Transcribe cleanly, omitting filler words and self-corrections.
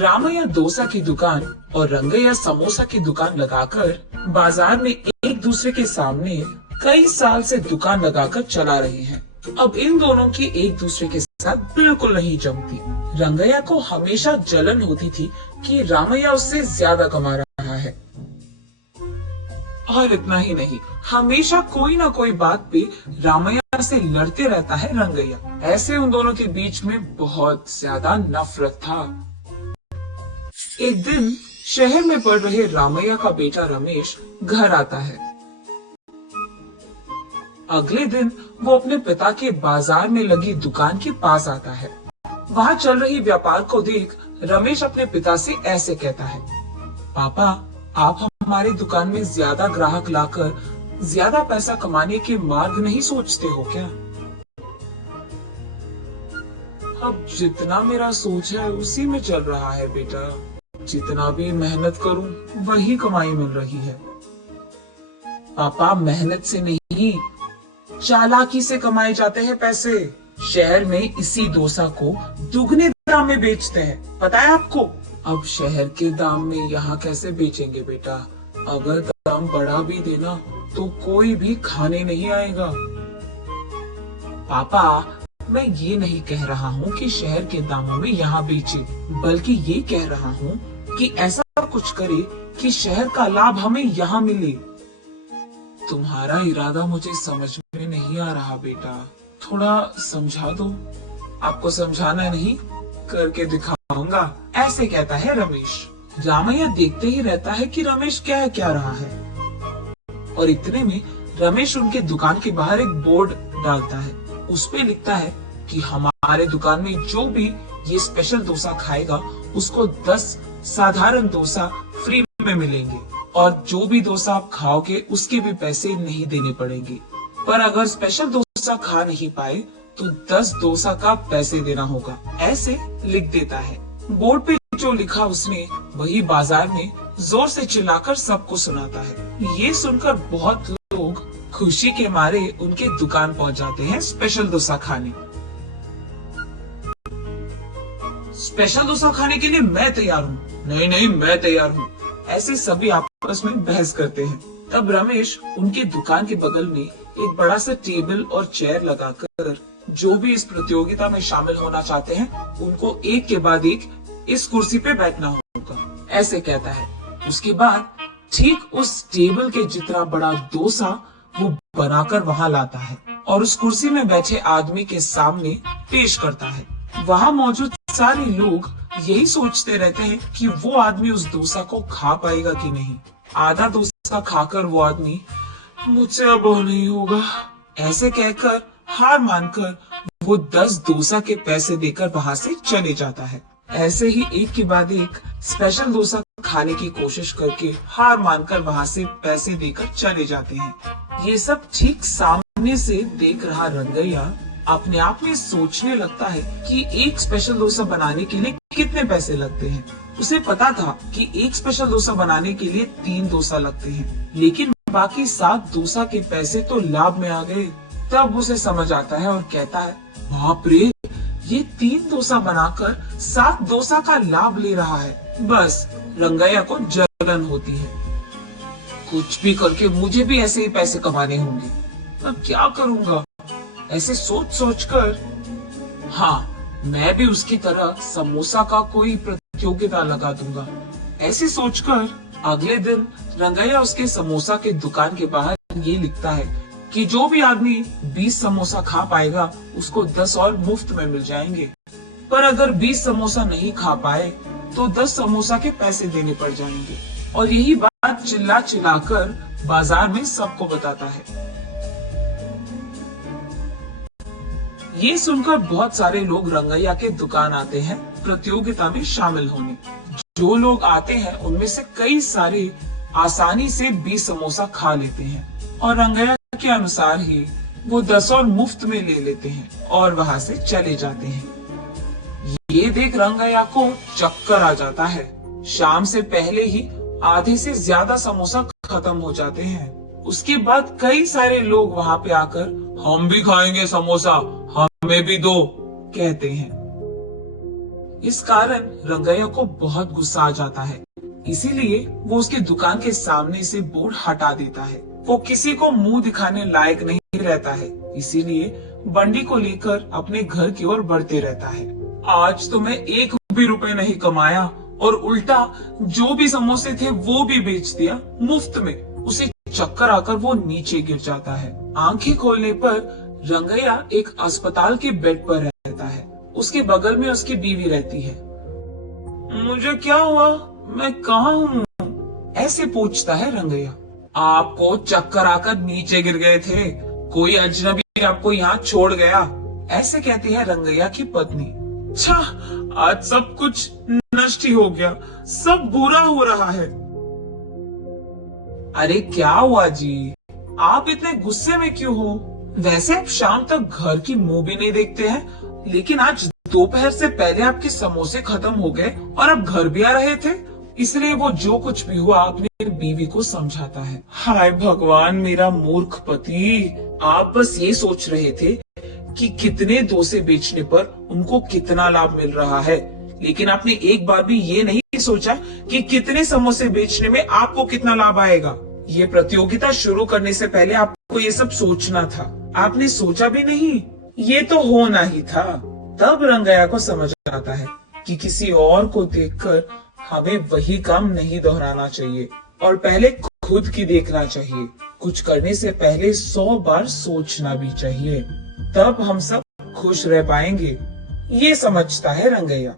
रामैया डोसा की दुकान और रंगैया समोसा की दुकान लगाकर बाजार में एक दूसरे के सामने कई साल से दुकान लगाकर चला रही हैं। अब इन दोनों की एक दूसरे के साथ बिल्कुल नहीं जमती। रंगैया को हमेशा जलन होती थी कि रामैया उससे ज्यादा कमा रहा है। और इतना ही नहीं, हमेशा कोई ना कोई बात पे रामैया से लड़ते रहता है रंगैया। ऐसे उन दोनों के बीच में बहुत ज्यादा नफरत था। एक दिन शहर में पढ़ रहे रामैया का बेटा रमेश घर आता है। अगले दिन वो अपने पिता के बाजार में लगी दुकान के पास आता है। वहाँ चल रही व्यापार को देख रमेश अपने पिता से ऐसे कहता है, पापा, आप हमारी दुकान में ज्यादा ग्राहक लाकर ज्यादा पैसा कमाने के मार्ग नहीं सोचते हो क्या? अब जितना मेरा सोच है उसी में चल रहा है बेटा। जितना भी मेहनत करूं वही कमाई मिल रही है। पापा, मेहनत से नहीं, चालाकी से कमाए जाते हैं पैसे। शहर में इसी डोसा को दुगने दाम में बेचते हैं, पता है आपको? अब शहर के दाम में यहाँ कैसे बेचेंगे बेटा? अगर दाम बढ़ा भी देना तो कोई भी खाने नहीं आएगा। पापा, मैं ये नहीं कह रहा हूँ कि शहर के दामों में यहाँ बेचे, बल्कि ये कह रहा हूँ कि ऐसा कुछ करे कि शहर का लाभ हमें यहाँ मिले। तुम्हारा इरादा मुझे समझ में नहीं आ रहा बेटा, थोड़ा समझा दो। आपको समझाना नहीं, करके दिखाऊंगा, ऐसे कहता है रमेश। रामैया देखते ही रहता है कि रमेश क्या रहा है। और इतने में रमेश उनके दुकान के बाहर एक बोर्ड डालता है। उस पे लिखता है कि हमारे दुकान में जो भी ये स्पेशल डोसा खाएगा उसको 10 साधारण डोसा फ्री में मिलेंगे, और जो भी डोसा आप खाओगे उसके भी पैसे नहीं देने पड़ेंगे। पर अगर स्पेशल डोसा खा नहीं पाए तो 10 डोसा का पैसे देना होगा, ऐसे लिख देता है। बोर्ड पे जो लिखा उसने वही बाजार में जोर से चिल्लाकर सबको सुनाता है। ये सुनकर बहुत लोग खुशी के मारे उनके दुकान पहुंच जाते हैं स्पेशल डोसा खाने। स्पेशल डोसा खाने के लिए मैं तैयार हूँ, नहीं मैं तैयार हूँ, ऐसे सभी आपस में बहस करते हैं। तब रमेश उनके दुकान के बगल में एक बड़ा सा टेबल और चेयर लगाकर जो भी इस प्रतियोगिता में शामिल होना चाहते हैं उनको एक के बाद एक इस कुर्सी पे बैठना होगा, ऐसे कहता है। उसके बाद ठीक उस टेबल के जितना बड़ा डोसा वो बनाकर वहां लाता है और उस कुर्सी में बैठे आदमी के सामने पेश करता है। वहां मौजूद सारे लोग यही सोचते रहते हैं कि वो आदमी उस डोसा को खा पाएगा कि नहीं। आधा डोसा खाकर वो आदमी, मुझसे अब नहीं होगा, ऐसे कहकर हार मानकर वो 10 डोसा के पैसे देकर वहां से चले जाता है। ऐसे ही एक के बाद एक स्पेशल डोसा खाने की कोशिश करके हार मानकर वहां से पैसे देकर चले जाते हैं। ये सब ठीक सामने से देख रहा रंगैया अपने आप में सोचने लगता है कि एक स्पेशल डोसा बनाने के लिए कितने पैसे लगते हैं। उसे पता था कि एक स्पेशल डोसा बनाने के लिए 3 डोसा लगते हैं, लेकिन बाकी 7 डोसा के पैसे तो लाभ में आ गए। तब उसे समझ आता है और कहता है, बाप रे, ये 3 डोसा बनाकर 7 डोसा का लाभ ले रहा है। बस रंगैया को जलन होती है। कुछ भी करके मुझे भी ऐसे ही पैसे कमाने होंगे, अब क्या करूंगा? ऐसे सोच कर, हाँ, मैं भी उसकी तरह समोसा का कोई प्रतियोगिता लगा दूंगा। ऐसे सोचकर अगले दिन रंगैया उसके समोसा के दुकान के बाहर ये लिखता है कि जो भी आदमी 20 समोसा खा पाएगा उसको 10 और मुफ्त में मिल जाएंगे। पर अगर 20 समोसा नहीं खा पाए तो 10 समोसा के पैसे देने पड़ जाएंगे। और यही बात चिल्ला कर बाजार में सबको बताता है। ये सुनकर बहुत सारे लोग रंगैया के दुकान आते हैं प्रतियोगिता में शामिल होने। जो लोग आते हैं उनमें से कई सारे आसानी से 20 समोसा खा लेते हैं और रंगैया के अनुसार ही वो 10 और मुफ्त में ले लेते हैं और वहां से चले जाते हैं। ये देख रंगैया को चक्कर आ जाता है। शाम से पहले ही आधे से ज्यादा समोसा खत्म हो जाते हैं। उसके बाद कई सारे लोग वहां पे आकर, हम भी खाएंगे समोसा, हमें भी दो, कहते हैं। इस कारण रंगैया को बहुत गुस्सा आ जाता है। इसीलिए वो उसके दुकान के सामने से बोर्ड हटा देता है। वो किसी को मुंह दिखाने लायक नहीं रहता है, इसीलिए बंडी को लेकर अपने घर की ओर बढ़ते रहता है। आज तो मैं 1 भी रुपए नहीं कमाया और उल्टा जो भी समोसे थे वो भी बेच दिया मुफ्त में। उसे चक्कर आकर वो नीचे गिर जाता है। आंखें खोलने पर रंगैया एक अस्पताल के बेड पर रहता है। उसके बगल में उसकी बीवी रहती है। मुझे क्या हुआ, मैं कहाँ हूँ? ऐसे पूछता है रंगैया। आपको चक्कर आकर नीचे गिर गए थे, कोई अजनबी आपको यहाँ छोड़ गया, ऐसे कहती है रंगैया की पत्नी। अच्छा, आज सब कुछ नष्ट ही हो गया, सब बुरा हो रहा है। अरे क्या हुआ जी, आप इतने गुस्से में क्यों हो? वैसे आप शाम तक घर की मुंह भी नहीं देखते हैं, लेकिन आज दोपहर से पहले आपके समोसे खत्म हो गए और आप घर भी आ रहे थे। इसलिए वो जो कुछ भी हुआ अपनी बीवी को समझाता है। हाय भगवान, मेरा मूर्ख पति, आप बस ये सोच रहे थे कि कितने डोसे बेचने पर उनको कितना लाभ मिल रहा है, लेकिन आपने एक बार भी ये नहीं सोचा कि कितने समोसे बेचने में आपको कितना लाभ आएगा। ये प्रतियोगिता शुरू करने से पहले आपको ये सब सोचना था, आपने सोचा भी नहीं, ये तो होना ही था। तब रंगैया को समझ आता है कि किसी और को देखकर हमें वही काम नहीं दोहराना चाहिए और पहले खुद की देखना चाहिए। कुछ करने से पहले 100 बार सोचना भी चाहिए, तब हम सब खुश रह पाएंगे। ये समझता है रंगैया।